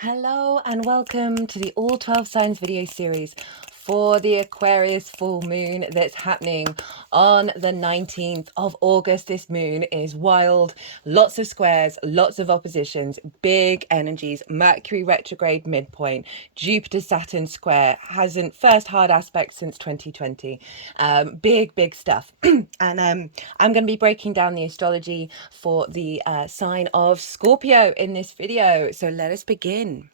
Hello and welcome to the All 12 Signs video series for the Aquarius full moon that's happening on the 19th of August. This moon is wild, lots of squares, lots of oppositions, big energies, Mercury retrograde midpoint, Jupiter Saturn square, hasn't first hard aspect since 2020. Big stuff. And I'm going to be breaking down the astrology for the sign of Scorpio in this video. So let us begin.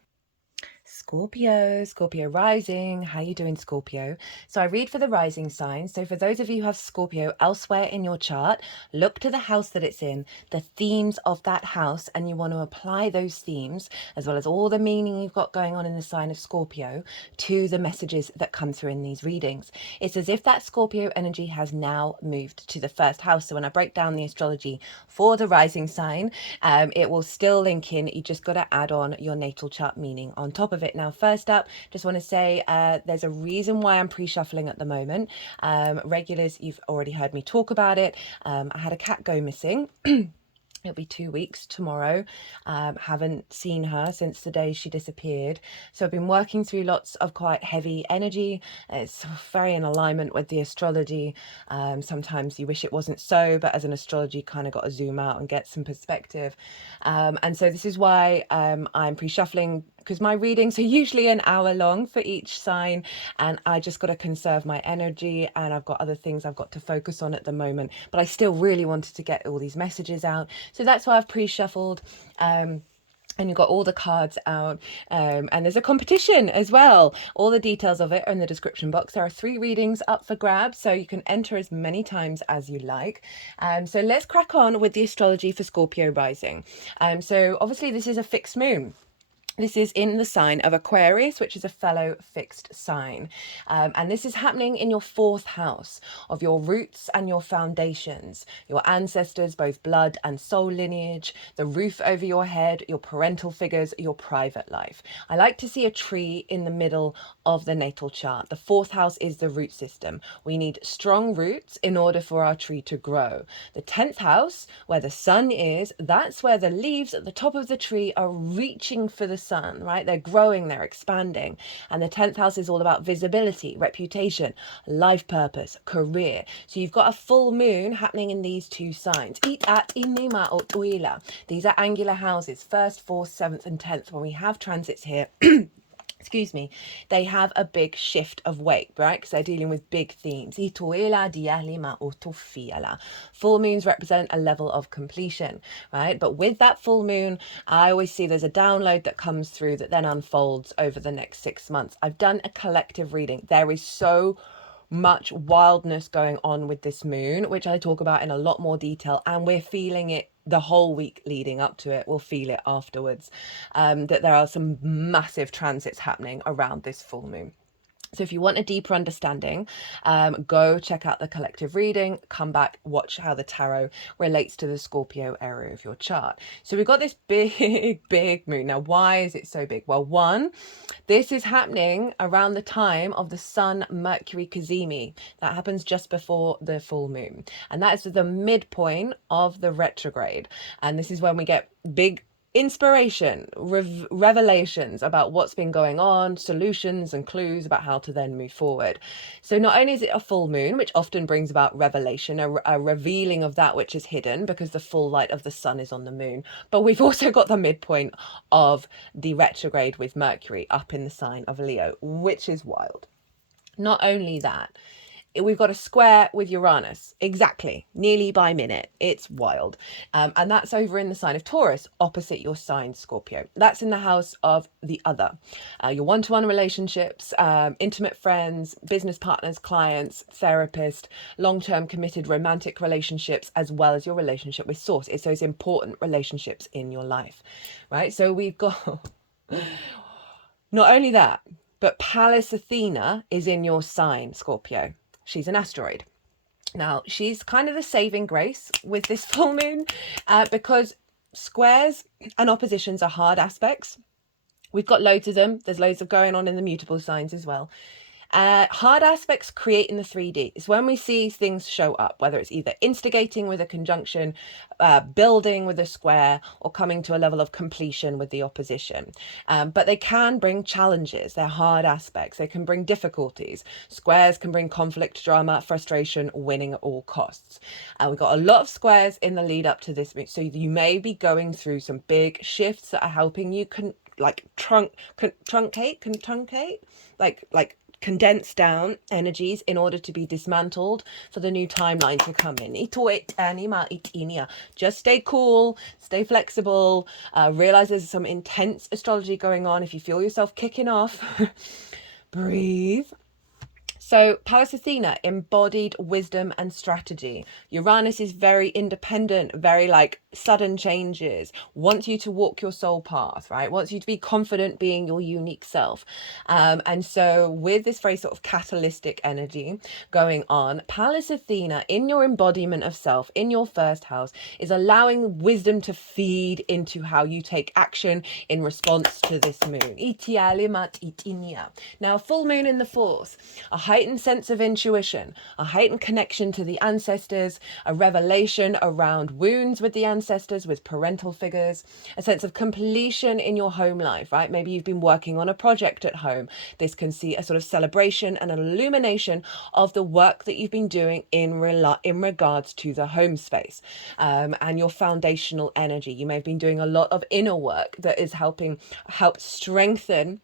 Scorpio rising. How you doing, Scorpio? So I read for the rising sign. So for those of you who have Scorpio elsewhere in your chart, look to the house that it's in, the themes of that house, and you want to apply those themes, as well as all the meaning you've got going on in the sign of Scorpio, to the messages that come through in these readings. It's as if that Scorpio energy has now moved to the first house. So when I break down the astrology for the rising sign, it will still link in. You just got to add on your natal chart meaning on top of it. Now, first up, just want to say there's a reason why I'm pre-shuffling at the moment. Regulars, you've already heard me talk about it. I had a cat go missing. It'll be 2 weeks tomorrow. Haven't seen her since the day she disappeared. So I've been working through lots of quite heavy energy. It's very in alignment with the astrology. Sometimes you wish it wasn't so, but as an astrology, you kind of got to zoom out and get some perspective. And so this is why I'm pre-shuffling, because my readings are usually an hour long for each sign, and I just got to conserve my energy, and I've got other things I've got to focus on at the moment, but I still really wanted to get all these messages out. So that's why I've pre-shuffled. And you've got all the cards out, and there's a competition as well. All the details of it are in the description box. There are 3 readings up for grabs, so you can enter as many times as you like. So let's crack on with the astrology for Scorpio rising. So obviously this is a fixed moon. This is in the sign of Aquarius, which is a fellow fixed sign. And this is happening in your 4th house of your roots and your foundations, your ancestors, both blood and soul lineage, the roof over your head, your parental figures, your private life. I like to see a tree in the middle of the natal chart. The 4th house is the root system. We need strong roots in order for our tree to grow. The 10th house, where the sun is, that's where the leaves at the top of the tree are reaching for the sun, right? They're growing, they're expanding. And the 10th house is all about visibility, reputation, life purpose, career. So you've got a full moon happening in these 2 signs. These are angular houses, 1st, 4th, 7th, and 10th. When we have transits here, excuse me, they have a big shift of weight, right? Because they're dealing with big themes. Full moons represent a level of completion, right? But with that full moon, I always see there's a download that comes through that then unfolds over the next 6 months. I've done a collective reading. There is so much wildness going on with this moon, which I talk about in a lot more detail, and we're feeling it the whole week leading up to it. We'll feel it afterwards, that there are some massive transits happening around this full moon. So if you want a deeper understanding, go check out the collective reading, come back, watch how the tarot relates to the Scorpio area of your chart. So we've got this big moon. Now, why is it so big? Well, one, this is happening around the time of the Sun Mercury cazimi. That happens just before the full moon. And that is the midpoint of the retrograde. And this is when we get big inspiration, revelations about what's been going on, solutions and clues about how to then move forward. So not only is it a full moon, which often brings about revelation, a revealing of that which is hidden because the full light of the sun is on the moon, but we've also got the midpoint of the retrograde with Mercury up in the sign of Leo, which is wild. Not only that, we've got a square with Uranus, exactly, nearly by minute. It's wild. And that's over in the sign of Taurus, opposite your sign, Scorpio. That's in the house of the other. Your one-to-one relationships, intimate friends, business partners, clients, therapist, long-term committed romantic relationships, as well as your relationship with Source. It's those important relationships in your life, right? So we've got not only that, but Pallas Athena is in your sign, Scorpio. She's an asteroid. Now, she's kind of the saving grace with this full moon, because squares and oppositions are hard aspects. We've got loads of them. There's loads of going on in the mutable signs as well. Hard aspects create in the 3D. It's when we see things show up, whether it's either instigating with a conjunction, building with a square, or coming to a level of completion with the opposition. But they can bring challenges. They're hard aspects. They can bring difficulties. Squares can bring conflict, drama, frustration, winning at all costs. We've got a lot of squares in the lead up to this. So you may be going through some big shifts that are helping you truncate, like condense down energies in order to be dismantled for the new timeline to come in. Just stay cool, stay flexible, realize there's some intense astrology going on. If you feel yourself kicking off, breathe. So Pallas Athena, embodied wisdom and strategy. Uranus is very independent, very like sudden changes, wants you to walk your soul path, right? Wants you to be confident being your unique self. And so with this very sort of catalytic energy going on, Pallas Athena in your embodiment of self, in your first house, is allowing wisdom to feed into how you take action in response to this moon. Now, full moon in the fourth, a heightened sense of intuition, a heightened connection to the ancestors, a revelation around wounds with the ancestors, with parental figures, a sense of completion in your home life, right? Maybe you've been working on a project at home. This can see a sort of celebration and an illumination of the work that you've been doing in regards to the home space, and your foundational energy. You may have been doing a lot of inner work that is help strengthen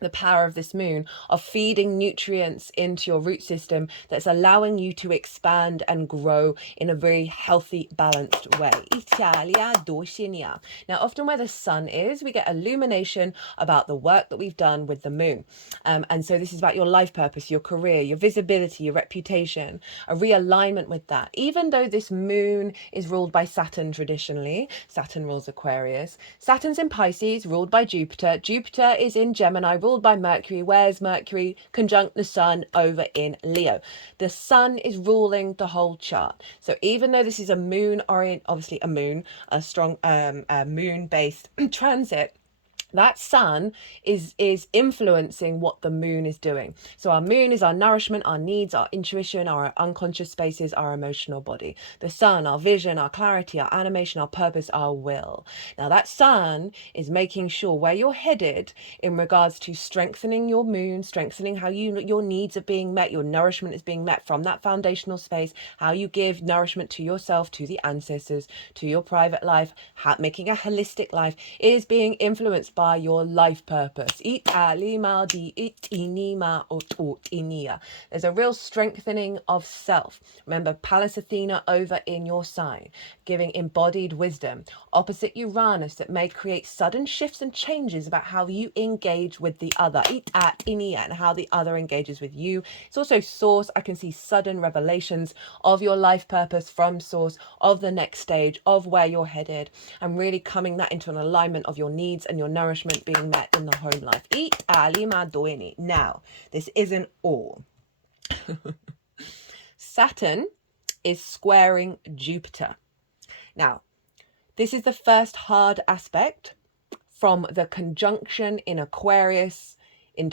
the power of this moon, of feeding nutrients into your root system that's allowing you to expand and grow in a very healthy, balanced way. Now, often where the sun is, we get illumination about the work that we've done with the moon. And so this is about your life purpose, your career, your visibility, your reputation, a realignment with that. Even though this moon is ruled by Saturn traditionally, Saturn rules Aquarius. Saturn's in Pisces, ruled by Jupiter. Jupiter is in Gemini, ruled by Mercury. Where's Mercury? Conjunct the sun over in Leo. The sun is ruling the whole chart. So even though this is a strong moon-based transit, that sun is influencing what the moon is doing. So our moon is our nourishment, our needs, our intuition, our unconscious spaces, our emotional body. The sun, our vision, our clarity, our animation, our purpose, our will. Now that sun is making sure where you're headed in regards to strengthening your moon, strengthening how your needs are being met, your nourishment is being met from that foundational space, how you give nourishment to yourself, to the ancestors, to your private life, making a holistic life, is being influenced by your life purpose. There's a real strengthening of self. Remember, Pallas Athena over in your sign, giving embodied wisdom. Opposite Uranus, that may create sudden shifts and changes about how you engage with the other, and how the other engages with you. It's also Source. I can see sudden revelations of your life purpose from Source, of the next stage, of where you're headed, and really coming that into an alignment of your needs and your nourishment being met in the home life. Now, this isn't all. Saturn is squaring Jupiter. Now, this is the first hard aspect from the conjunction in Aquarius in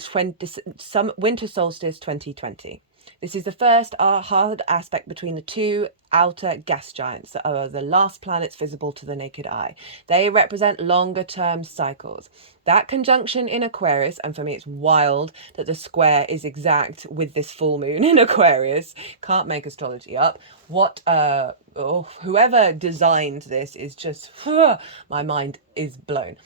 winter solstice 2020. This is the first hard aspect between the two outer gas giants that are the last planets visible to the naked eye. They represent longer term cycles. That conjunction in Aquarius, and for me it's wild that the square is exact with this full moon in Aquarius. Can't make astrology up. Whoever designed this is just, my mind is blown.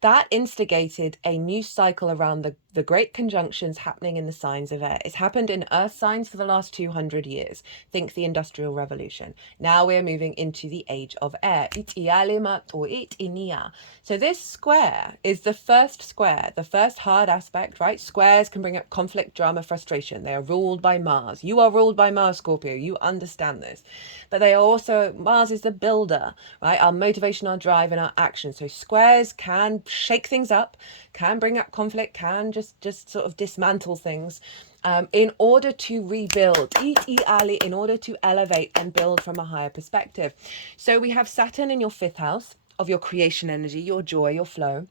That instigated a new cycle around the great conjunctions happening in the signs of air. It's happened in earth signs for the last 200 years. Think the Industrial Revolution. Now we're moving into the age of air. So this square is the first square, the first hard aspect, right? Squares can bring up conflict, drama, frustration. They are ruled by Mars. You are ruled by Mars, Scorpio. You understand this. But they are also, Mars is the builder, right? Our motivation, our drive, and our action. So squares can shake things up, can bring up conflict, can just sort of dismantle things in order to rebuild, in order to elevate and build from a higher perspective. So we have Saturn in your fifth house of your creation energy, your joy, your flow.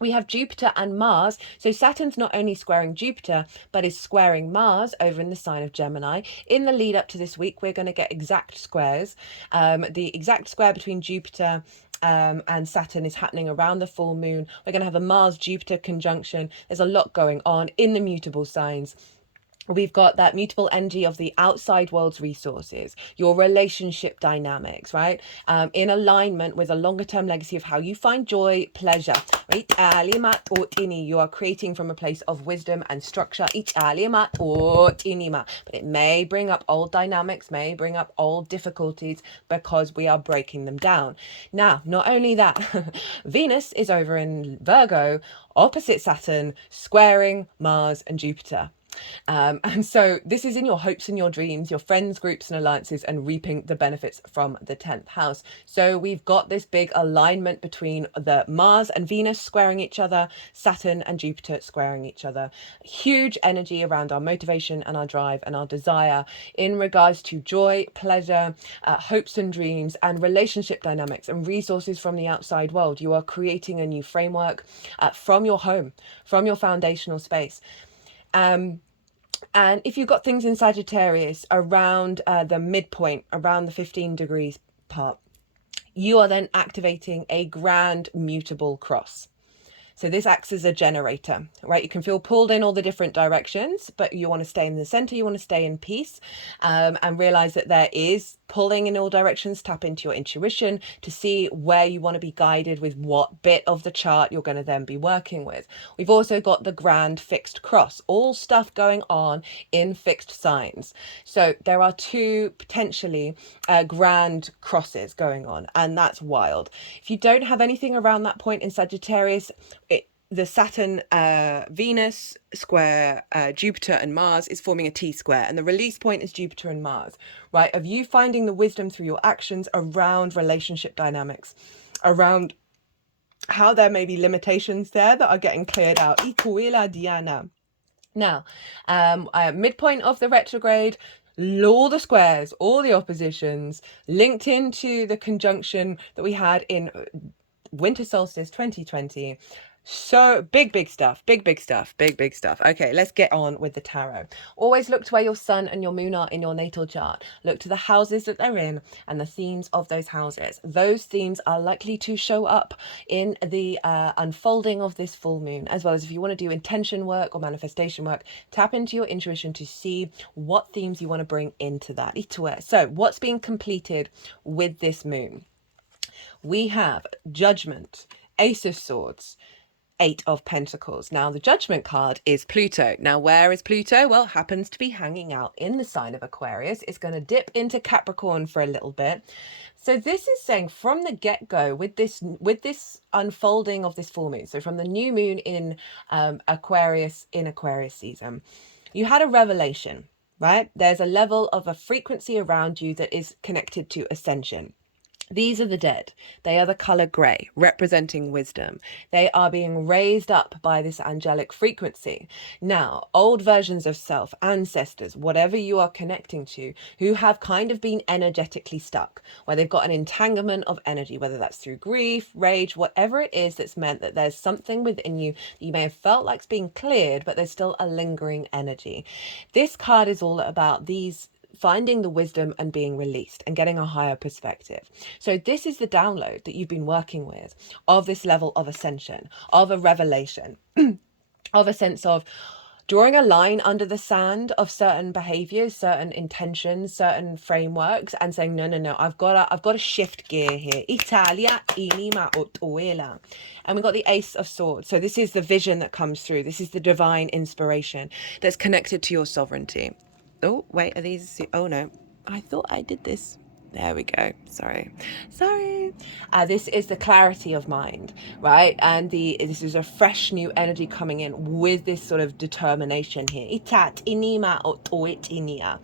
We have Jupiter and Mars. So Saturn's not only squaring Jupiter, but is squaring Mars over in the sign of Gemini. In the lead up to this week, we're going to get exact squares. The exact square between Jupiter and Saturn is happening around the full moon. We're going to have a Mars-Jupiter conjunction. There's a lot going on in the mutable signs. We've got that mutable energy of the outside world's resources, your relationship dynamics, right? In alignment with a longer term legacy of how you find joy, pleasure, right? You are creating from a place of wisdom and structure. But it may bring up old dynamics, may bring up old difficulties because we are breaking them down. Now, not only that, Venus is over in Virgo, opposite Saturn, squaring Mars and Jupiter. And so this is in your hopes and your dreams, your friends, groups and alliances, and reaping the benefits from the 10th house. So we've got this big alignment between the Mars and Venus squaring each other, Saturn and Jupiter squaring each other. Huge energy around our motivation and our drive and our desire in regards to joy, pleasure, hopes and dreams, and relationship dynamics and resources from the outside world. You are creating a new framework from your home, from your foundational space. And if you've got things in Sagittarius around the midpoint, around the 15 degrees part, you are then activating a grand mutable cross. So this acts as a generator, right? You can feel pulled in all the different directions, but you want to stay in the center, you want to stay in peace, and realize that there is pulling in all directions. Tap into your intuition to see where you want to be guided with what bit of the chart you're going to then be working with. We've also got the grand fixed cross, all stuff going on in fixed signs. So there are two potentially grand crosses going on, and that's wild. If you don't have anything around that point in Sagittarius, the Saturn Venus square Jupiter and Mars is forming a T-square, and the release point is Jupiter and Mars, right? Of you finding the wisdom through your actions around relationship dynamics, around how there may be limitations there that are getting cleared out. Now, midpoint of the retrograde, all the squares, all the oppositions linked into the conjunction that we had in winter solstice 2020. So big stuff. Okay, let's get on with the tarot. Always look to where your sun and your moon are in your natal chart. Look to the houses that they're in and the themes of those houses. Those themes are likely to show up in the unfolding of this full moon, as well as if you want to do intention work or manifestation work, tap into your intuition to see what themes you want to bring into that. So what's being completed with this moon? We have Judgment, Ace of Swords, Eight of Pentacles. Now, the Judgment card is Pluto. Now, where is Pluto? Well, happens to be hanging out in the sign of Aquarius. It's going to dip into Capricorn for a little bit. So this is saying from the get-go with this unfolding of this full moon, so from the new moon in Aquarius season, you had a revelation, right? There's a level of a frequency around you that is connected to ascension. These are the dead. They are the color gray, representing wisdom. They are being raised up by this angelic frequency. Now, old versions of self, ancestors, whatever you are connecting to, who have kind of been energetically stuck, where they've got an entanglement of energy, whether that's through grief, rage, whatever it is that's meant that there's something within you that you may have felt like it's being cleared, but there's still a lingering energy. This card is all about these finding the wisdom and being released and getting a higher perspective. So this is the download that you've been working with of this level of ascension, of a revelation, of a sense of drawing a line under the sand of certain behaviors, certain intentions, certain frameworks, and saying, no, I've got to shift gear here. Italia inima otuela. And we've got the Ace of Swords. So this is the vision that comes through. This is the divine inspiration that's connected to your sovereignty. Oh, wait, are these? Oh, no. I thought I did this. There we go. Sorry. This is the clarity of mind, right? And this is a fresh new energy coming in with this sort of determination here. Itat inima otoit inia.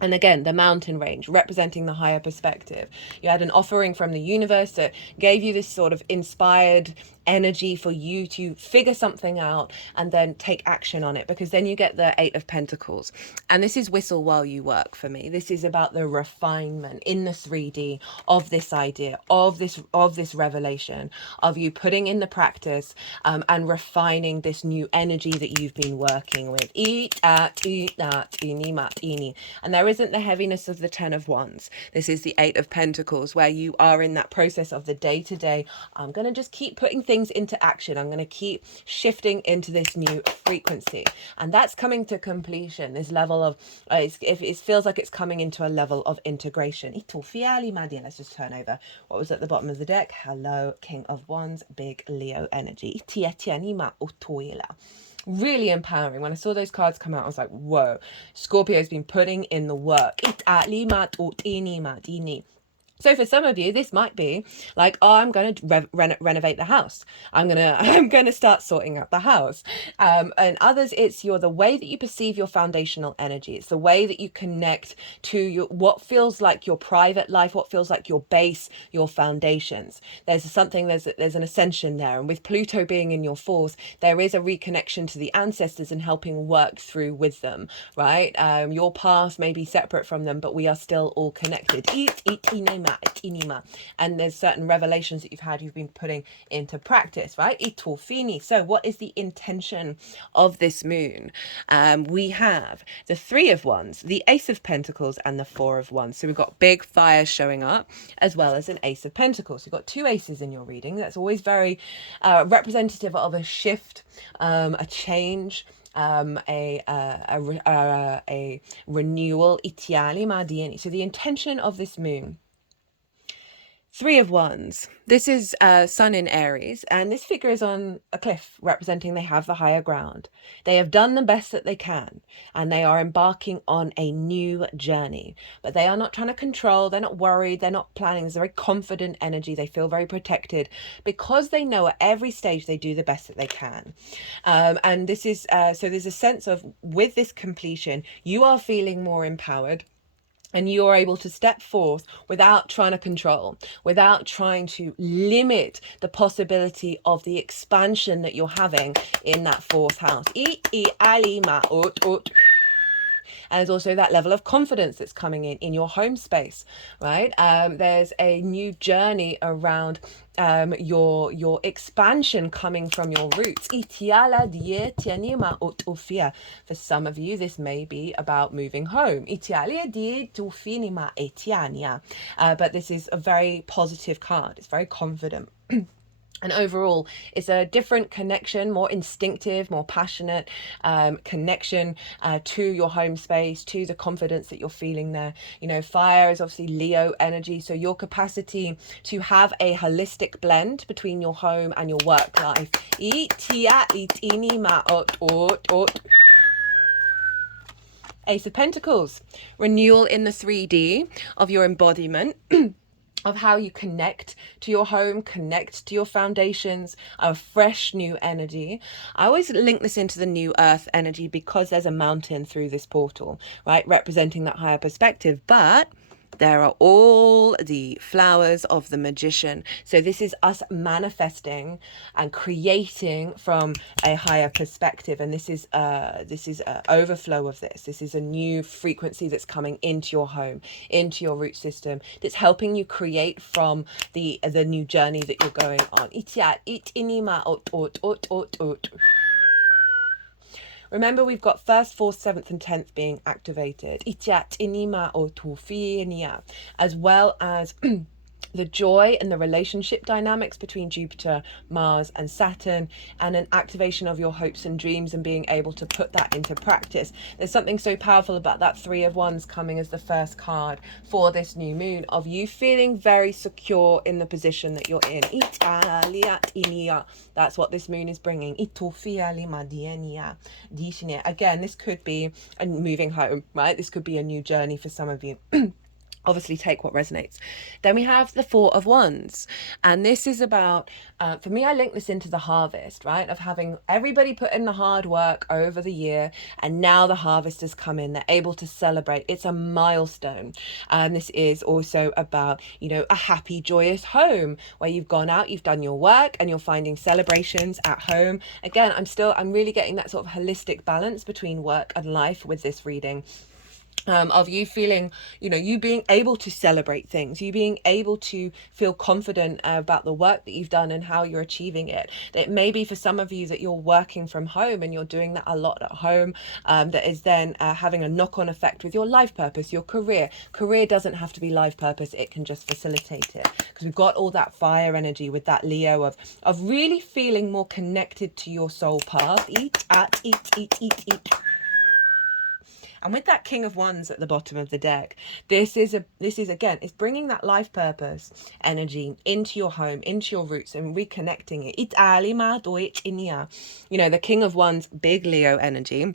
And again, the mountain range representing the higher perspective. You had an offering from the universe that gave you this sort of inspired energy for you to figure something out and then take action on it, because then you get the Eight of Pentacles. And this is whistle while you work for me. This is about the refinement in the 3D of this idea, of this revelation, of you putting in the practice and refining this new energy that you've been working with. And there isn't the heaviness of the Ten of Wands. This is the Eight of Pentacles, where you are in that process of the day-to-day. I'm going to just keep putting things into action. I'm going to keep shifting into this new frequency. And that's coming to completion. This level of, it feels like it's coming into a level of integration. Let's just turn over what was at the bottom of the deck. Hello, King of Wands, big Leo energy. Really empowering. When I saw those cards come out, I was like, whoa, Scorpio's been putting in the work. So for some of you, this might be like, oh, I'm going to renovate the house. I'm going to start sorting out the house. And others, it's the way that you perceive your foundational energy. It's the way that you connect to what feels like your private life, what feels like your base, your foundations. There's an ascension there. And with Pluto being in your fourth, there is a reconnection to the ancestors and helping work through with them, right? Your path may be separate from them, but we are still all connected. And there's certain revelations that you've been putting into practice, right? So what is the intention of this moon? We have the Three of Wands, the Ace of Pentacles, and the Four of Wands. So we've got big fires showing up, as well as an Ace of Pentacles. You've got two aces in your reading. That's always very representative of a shift, a change, a renewal. So the intention of this moon. Three of Wands. This is Sun in Aries, and this figure is on a cliff, representing they have the higher ground. They have done the best that they can, and they are embarking on a new journey. But they are not trying to control, they're not worried, they're not planning. It's a very confident energy. They feel very protected because they know at every stage they do the best that they can. And this is, so there's a sense of, with this completion, you are feeling more empowered. And you're able to step forth without trying to control, without trying to limit the possibility of the expansion that you're having in that fourth house. And there's also that level of confidence that's coming in your home space, right? There's a new journey around your expansion coming from your roots. For some of you, this may be about moving home. But this is a very positive card. It's very confident. And overall, it's a different connection, more instinctive, more passionate connection to your home space, to the confidence that you're feeling there. You know, fire is obviously Leo energy. So your capacity to have a holistic blend between your home and your work life. Ace of Pentacles, renewal in the 3D of your embodiment. Of how you connect to your home, connect to your foundations, a fresh new energy. I always link this into the new earth energy because there's a mountain through this portal, right? Representing that higher perspective. But there are all the flowers of the magician. So this is us manifesting and creating from a higher perspective. And this is an overflow of this. This is a new frequency that's coming into your home, into your root system, that's helping you create from the new journey that you're going on. Remember, we've got 1st, 4th, 7th and 10th being activated. As well as the joy and the relationship dynamics between Jupiter, Mars and Saturn, and an activation of your hopes and dreams and being able to put that into practice. There's something so powerful about that Three of Wands coming as the first card for this new moon, of you feeling very secure in the position that you're in. That's what this moon is bringing. Again, this could be a moving home, right? This could be a new journey for some of you. Obviously take what resonates. Then we have the Four of Wands, and this is about for me, I link this into the harvest, right, of having everybody put in the hard work over the year, and now the harvest has come in. They're able to celebrate. It's a milestone. And this is also about, you know, a happy, joyous home where you've gone out, you've done your work, and you're finding celebrations at home. Again, I'm really getting that sort of holistic balance between work and life with this reading. Of you feeling, you know, you being able to celebrate things, you being able to feel confident about the work that you've done and how you're achieving it. It may be for some of you that you're working from home and you're doing that a lot at home, that is then having a knock-on effect with your life purpose, your career. Career doesn't have to be life purpose, it can just facilitate it, because we've got all that fire energy with that Leo of really feeling more connected to your soul path. Eat. And with that King of Wands at the bottom of the deck, this is again, it's bringing that life purpose energy into your home, into your roots, and reconnecting it. You know, the King of Wands, big Leo energy.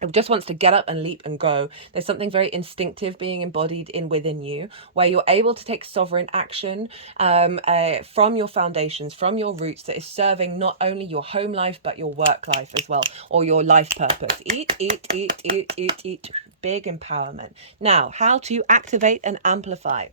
It just wants to get up and leap and go. There's something very instinctive being embodied within you, where you're able to take sovereign action from your foundations, from your roots, that is serving not only your home life but your work life as well, or your life purpose. Eat. Big empowerment. Now, how to activate and amplify.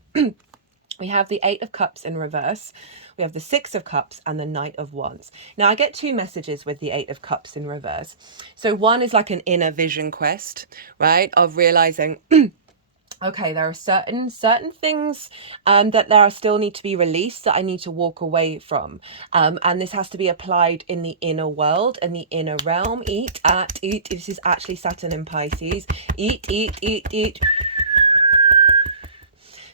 We have the Eight of Cups in reverse. We have the Six of Cups and the Knight of Wands. Now, I get two messages with the Eight of Cups in reverse. So one is like an inner vision quest, right? Of realizing, okay, there are certain things that there still need to be released, that I need to walk away from. And this has to be applied in the inner world and the inner realm. Eat. This is actually Saturn in Pisces. Eat.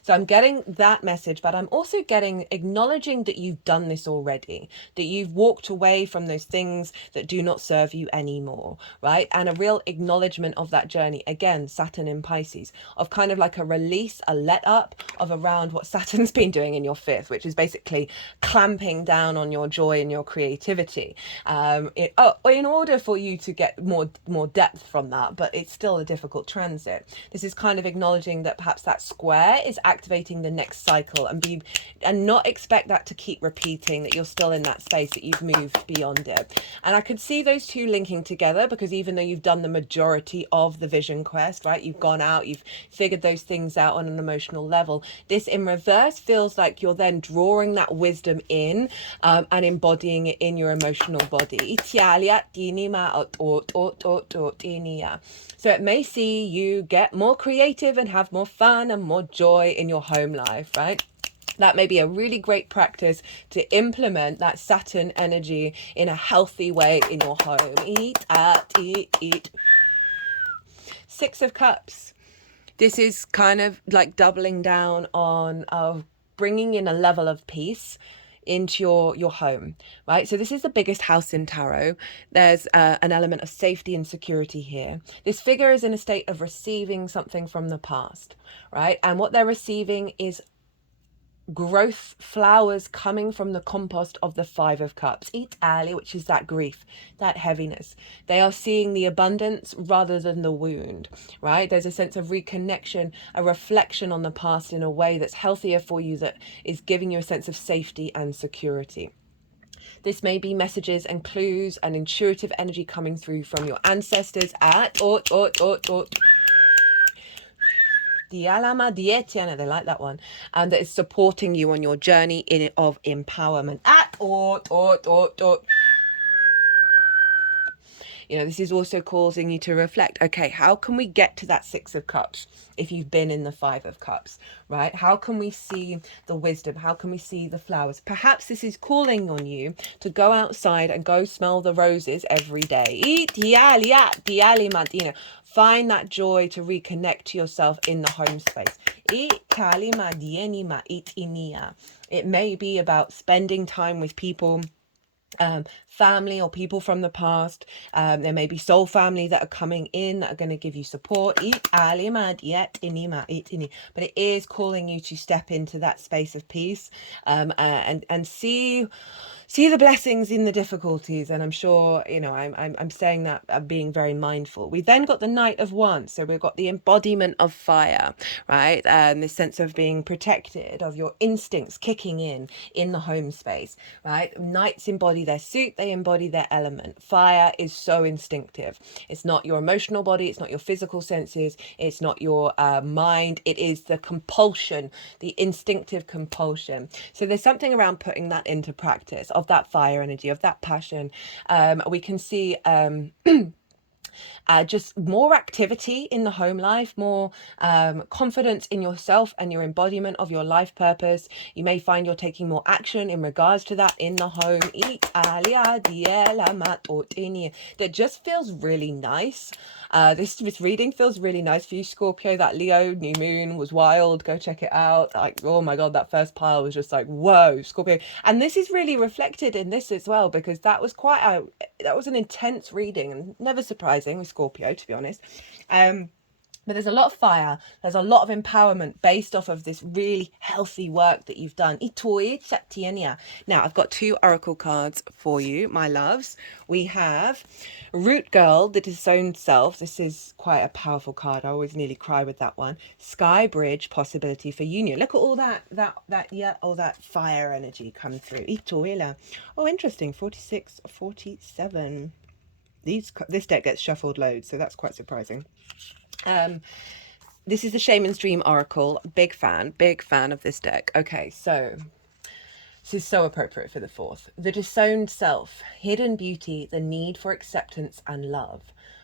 So I'm getting that message, but I'm also getting acknowledging that you've done this already, that you've walked away from those things that do not serve you anymore, right? And a real acknowledgement of that journey. Again, Saturn in Pisces, of kind of like a release, a let up of around what Saturn's been doing in your fifth, which is basically clamping down on your joy and your creativity, in order for you to get more depth from that. But it's still a difficult transit. This is kind of acknowledging that perhaps that square is activating the next cycle, and not expect that to keep repeating, that you're still in that space, that you've moved beyond it. And I could see those two linking together, because even though you've done the majority of the vision quest, right, you've gone out, you've figured those things out on an emotional level, this in reverse feels like you're then drawing that wisdom in, and embodying it in your emotional body. So it may see you get more creative and have more fun and more joy in your home life, right? That may be a really great practice to implement that Saturn energy in a healthy way in your home. Eat. Six of Cups. This is kind of like doubling down on bringing in a level of peace into your home, right? So this is the biggest house in tarot. There's an element of safety and security here. This figure is in a state of receiving something from the past, right? And what they're receiving is growth, flowers coming from the compost of the Five of Cups. Eat Ali, which is that grief, that heaviness. They are seeing the abundance rather than the wound, right? There's a sense of reconnection, a reflection on the past in a way that's healthier for you, that is giving you a sense of safety and security. This may be messages and clues and intuitive energy coming through from your ancestors they like that one, and that is supporting you on your journey of empowerment. You know, this is also causing you to reflect, okay, how can we get to that Six of Cups if you've been in the Five of Cups, right? How can we see the wisdom? How can we see the flowers? Perhaps this is calling on you to go outside and go smell the roses every day. Find that joy to reconnect to yourself in the home space. It may be about spending time with people, family or people from the past. There may be soul family that are coming in that are going to give you support. But it is calling you to step into that space of peace, and see see the blessings in the difficulties. And I'm sure, you know, I'm saying that being very mindful. We then got the Knight of Wands. So we've got the embodiment of fire, right? And this sense of being protected, of your instincts kicking in the home space, right? Knights embody their suit, they embody their element. Fire is so instinctive. It's not your emotional body, it's not your physical senses, it's not your mind. It is the compulsion, the instinctive compulsion. So there's something around putting that into practice, of that fire energy, of that passion. We can see just more activity in the home life, more confidence in yourself and your embodiment of your life purpose. You may find you're taking more action in regards to that in the home. That just feels really nice. This reading feels really nice for you, Scorpio. That Leo new moon was wild. Go check it out. Like, oh my God, that first pile was just like, whoa, Scorpio. And this is really reflected in this as well, because that was an intense reading, and never surprising with Scorpio, to be honest. But there's a lot of fire, there's a lot of empowerment based off of this really healthy work that you've done. Now, I've got 2 oracle cards for you, my loves. We have Root Girl, the Disowned Self. This is quite a powerful card. I always nearly cry with that one. Sky Bridge, Possibility for Union. Look at all all that fire energy come through. Oh, interesting. 46, 47. This deck gets shuffled loads, so that's quite surprising. This is the Shaman's Dream Oracle. Big fan of this deck. Okay, so this is so appropriate for the 4th. The disowned self, hidden beauty, the need for acceptance and love.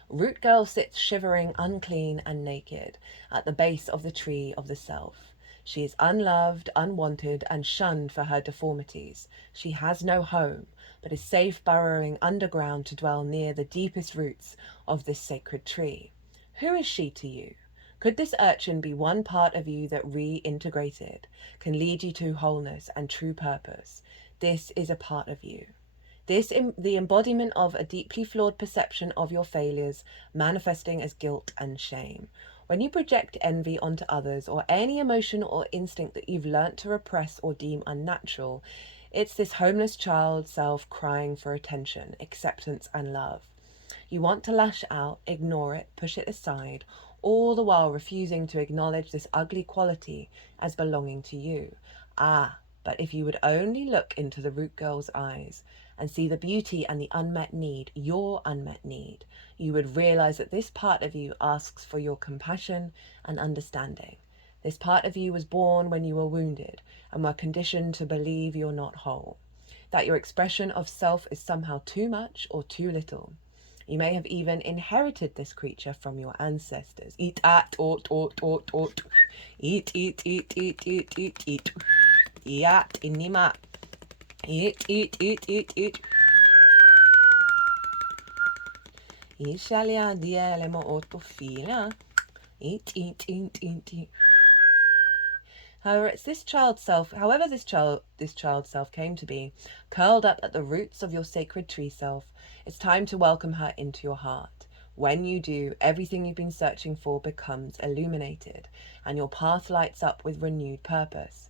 Root Girl sits shivering, unclean and naked at the base of the tree of the self. She is unloved, unwanted, and shunned for her deformities. She has no home, but is safe burrowing underground to dwell near the deepest roots of this sacred tree. Who is she to you? Could this urchin be one part of you that reintegrated, can lead you to wholeness and true purpose? This is a part of you. The embodiment of a deeply flawed perception of your failures, manifesting as guilt and shame. When you project envy onto others, or any emotion or instinct that you've learnt to repress or deem unnatural, it's this homeless child self crying for attention, acceptance and love. You want to lash out, ignore it, push it aside, all the while refusing to acknowledge this ugly quality as belonging to you. But if you would only look into the Root Girl's eyes and see the beauty and the unmet need, your unmet need, you would realize that this part of you asks for your compassion and understanding. This part of you was born when you were wounded and were conditioned to believe you're not whole, that your expression of self is somehow too much or too little. You may have even inherited this creature from your ancestors. Eat, eat, eat, eat, eat, eat, eat, eat. Eat, inima. Eat, eat, eat, eat, eat. Ishalia dielemo otofila. Eat, eat, eat, eat, eat. However, it's this child self, however this child self came to be, curled up at the roots of your sacred tree self, it's time to welcome her into your heart. When you do, everything you've been searching for becomes illuminated, and your path lights up with renewed purpose.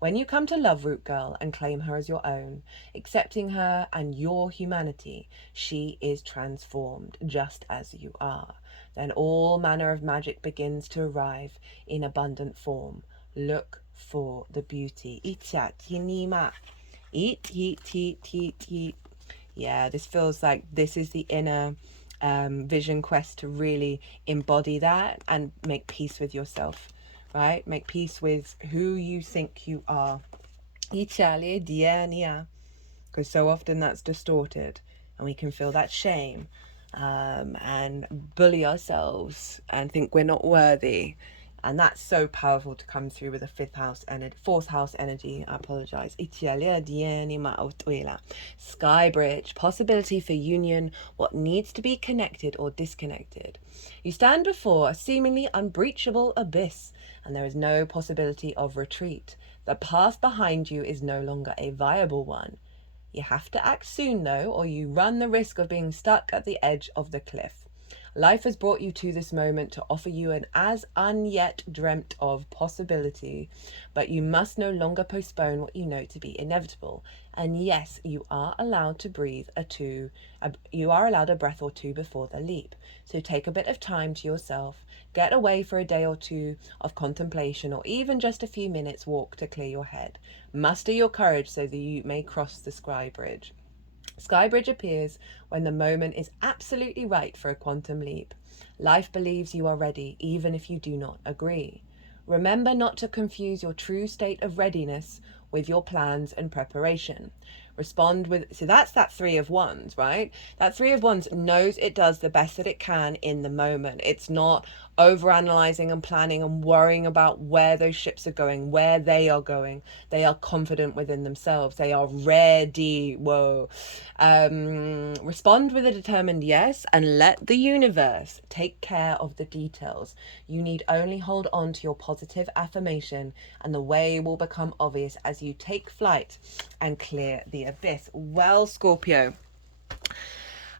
When you come to love Root Girl and claim her as your own, accepting her and your humanity, she is transformed just as you are. Then all manner of magic begins to arrive in abundant form. Look for the beauty. Yeah, this feels like this is the inner vision quest to really embody that and make peace with yourself, right? Make peace with who you think you are. Because so often that's distorted and we can feel that shame and bully ourselves and think we're not worthy. And that's so powerful to come through with a 4th house energy. I apologize. Sky Bridge, possibility for union, what needs to be connected or disconnected. You stand before a seemingly unbreachable abyss, and there is no possibility of retreat. The path behind you is no longer a viable one. You have to act soon, though, or you run the risk of being stuck at the edge of the cliff. Life has brought you to this moment to offer you an as unyet dreamt of possibility, but you must no longer postpone what you know to be inevitable. And yes, you are allowed to breathe you are allowed a breath or two before the leap. So take a bit of time to yourself, get away for a day or two of contemplation, or even just a few minutes walk to clear your head. Muster your courage so that you may cross the sky bridge. Skybridge appears when the moment is absolutely right for a quantum leap. Life believes you are ready, even if you do not agree. Remember not to confuse your true state of readiness with your plans and preparation. Respond with, so that's that Three of Wands, right? That Three of Wands knows it does the best that it can in the moment. It's not overanalyzing and planning and worrying about where those ships are going, where they are going. They are confident within themselves. They are ready. Whoa. Respond with a determined yes and let the universe take care of the details. You need only hold on to your positive affirmation and the way will become obvious as you take flight and clear the abyss. Well, Scorpio,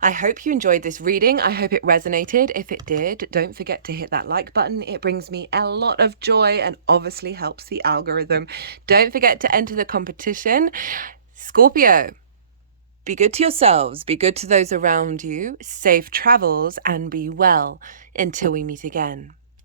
I hope you enjoyed this reading. I hope it resonated. If it did, don't forget to hit that like button. It brings me a lot of joy and obviously helps the algorithm. Don't forget to enter the competition. Scorpio, be good to yourselves, be good to those around you, safe travels, and be well until we meet again.